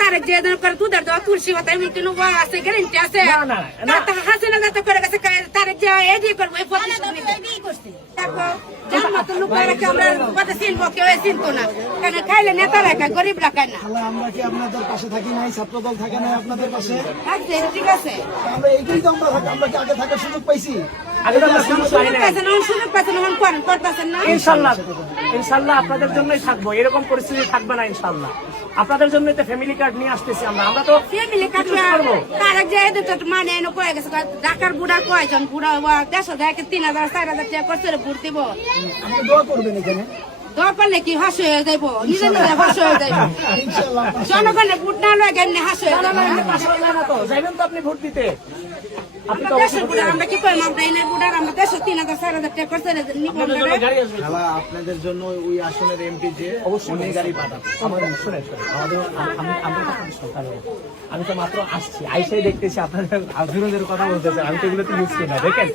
তারেক যে করে দুধের দেওয়া তুলসী কথা এমনি আছে গ্যারেন্টি আছে হাসিনা যাতে করে গেছে তারেক যে এদিকে করবো এই খাইলে নেতারা খায় গরিবরা খায় না। আমরা কি আপনাদের পাশে থাকি নাই? ছাত্রদল থাকে নাই আপনাদের পাশে? ঠিক আছে, আমরা এইটাই তো আমরা কি আগে থাকার সুযোগ পাইছি? ইনশাল্লাহ আপনাদের জন্যই থাকবো, এরকম পরিস্থিতি থাকবে না ইনশাল্লাহ। আপনাদের জন্য তো ফ্যামিলি কার্ড নিয়ে আসতেছি আমরা তো ফ্যামিলি কার্ড করবো। তারেক যে মানে কয়ে গেছে ঢাকার বুড়া কয়জন বুড়া 10,000 3,000 4,000 টাকা করছে ভোট দিব। আপনি দোয়া করবেন এখানে, দোয়া করলে কি হাস হয়ে যাইব, নিজে নিজে হাস হয়ে যাইব। জনগণের ভোট না লয় গেলে হাস হয়ে যাবে। যাইবেন তো আপনি ভোট দিতে? আমরা কি করবো? আমরা এনে বুড়ার আমরা 3,000 4,000 টাকা করছে আপনাদের জন্য ওই আসনের এমপি যে অবশ্যই গাড়ি পাঠাবে। আমি তো মাত্র আসছি, আইসাই দেখতেছি আপনাদের আধুনিকের কথা বলতেছেন, আমি তো এগুলোতে ইউজ করি না। দেখেন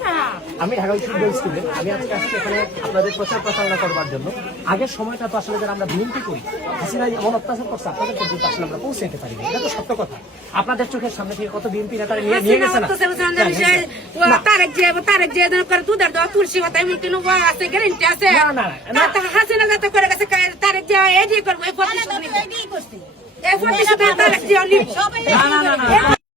আমি ঢাকা বিশ্ববিদ্যালয় স্টুডেন্ট, আমি আজকে আসছি এখানে আপনাদের প্রচার প্রচারণা করবার জন্য। আগের সময়টা তো আসলে যারা আমরা বিএনপি করি, হাসিনা এমন অত্যাচার করছে আপনাদের পর্যন্ত আসলে আমরা পৌঁছাতে পারি না, এটা তো সত্য কথা। আপনাদের চোখের সামনে থেকে কত বিএনপি নেতারা নিয়ে গেছে না। তারেক যে করে দুধের দেওয়া তুলসী কথা এমনি আছে গ্যারেন্টি আছে হাসিনা যাতে করে গেছে তারেক যে এদিকে করবো এই প্রতিশোধ নিব।